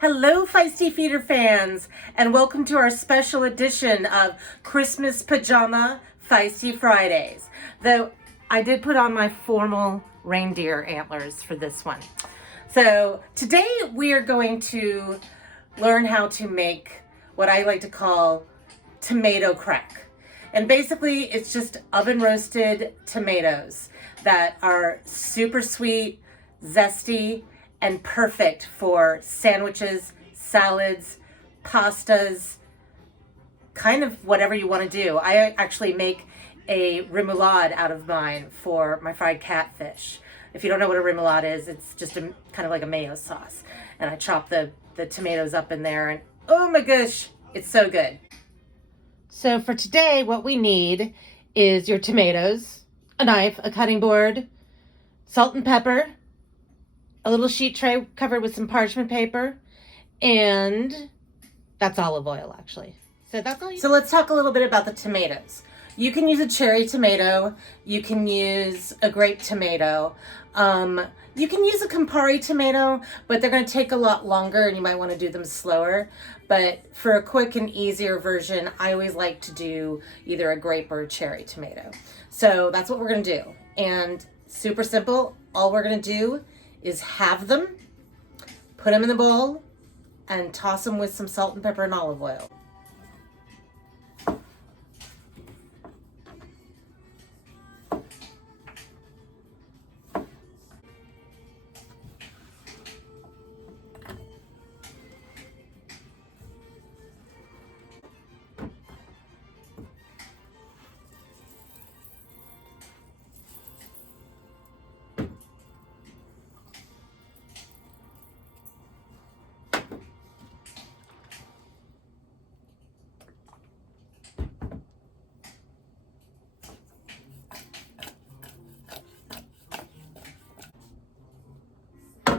Hello, Feisty Feeder fans, and welcome to our special edition of Christmas Pajama Feisty Fridays. Though I did put on my formal reindeer antlers for this one. So today we are going to learn how to make what I like to call tomato crack. And basically it's just oven roasted tomatoes that are super sweet, zesty, and perfect for sandwiches, salads, pastas, kind of whatever you want to do. I actually make a remoulade out of mine for my fried catfish. If you don't know what a remoulade is, it's just kind of like a mayo sauce. And I chop the tomatoes up in there and oh my gosh, it's so good. So for today, what we need is your tomatoes, a knife, a cutting board, salt and pepper, a little sheet tray covered with some parchment paper, and that's olive oil actually. So that's all. So let's talk a little bit about the tomatoes. You can use a cherry tomato. You can use a grape tomato. You can use a Campari tomato, but they're going to take a lot longer and you might want to do them slower. But for a quick and easier version, I always like to do either a grape or a cherry tomato. So that's what we're going to do. And super simple. All we're going to do is halve them, put them in the bowl, and toss them with some salt and pepper and olive oil.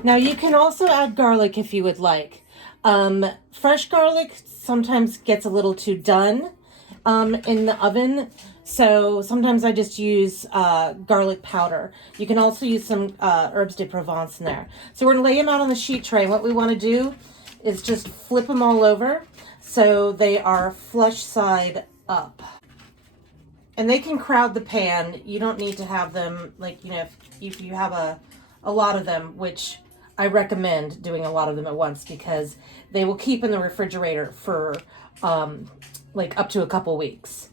Now you can also add garlic if you would like. Fresh garlic sometimes gets a little too done in the oven, so sometimes I just use garlic powder. You can also use some herbes de Provence in there. So we're gonna lay them out on the sheet tray. What we wanna do is just flip them all over so they are flush side up. And they can crowd the pan. You don't need to have them, like, you know, if you have a lot of them, which I recommend doing a lot of them at once because they will keep in the refrigerator for like up to a couple weeks.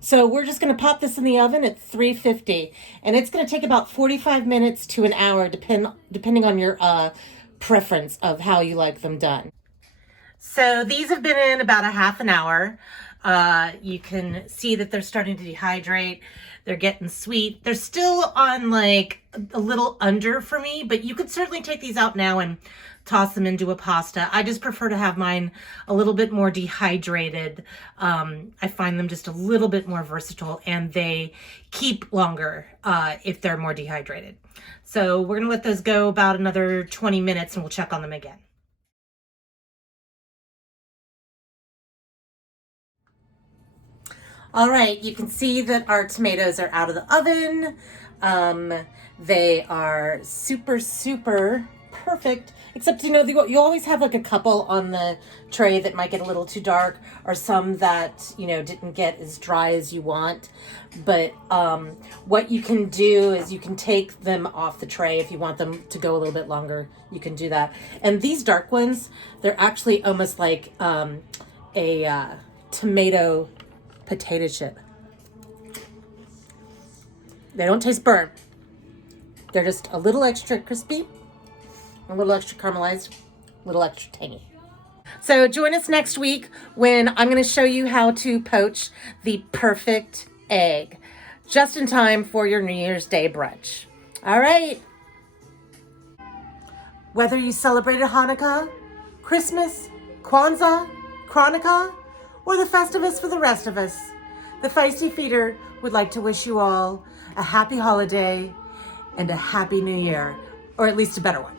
So we're just going to pop this in the oven at 350, and it's going to take about 45 minutes to an hour depending on your preference of how you like them done. So these have been in about a half an hour. You can see that they're starting to dehydrate. They're getting sweet. They're still on like a little under for me, but you could certainly take these out now and toss them into a pasta. I just prefer to have mine a little bit more dehydrated. I find them just a little bit more versatile and they keep longer if they're more dehydrated. So we're gonna let those go about another 20 minutes and we'll check on them again. All right, you can see that our tomatoes are out of the oven. They are super, super perfect, except, you know, you always have like a couple on the tray that might get a little too dark or some that, you know, didn't get as dry as you want. But what you can do is you can take them off the tray if you want them to go a little bit longer. You can do that. And these dark ones, they're actually almost like a tomato potato chip. They don't taste burnt. They're just a little extra crispy, a little extra caramelized, a little extra tangy. So join us next week when I'm going to show you how to poach the perfect egg, just in time for your New Year's Day brunch. All right. Whether you celebrated Hanukkah, Christmas, Kwanzaa, Hanukkah, or the Festivus for the rest of us, the Feisty Feeder would like to wish you all a happy holiday and a happy new year, or at least a better one.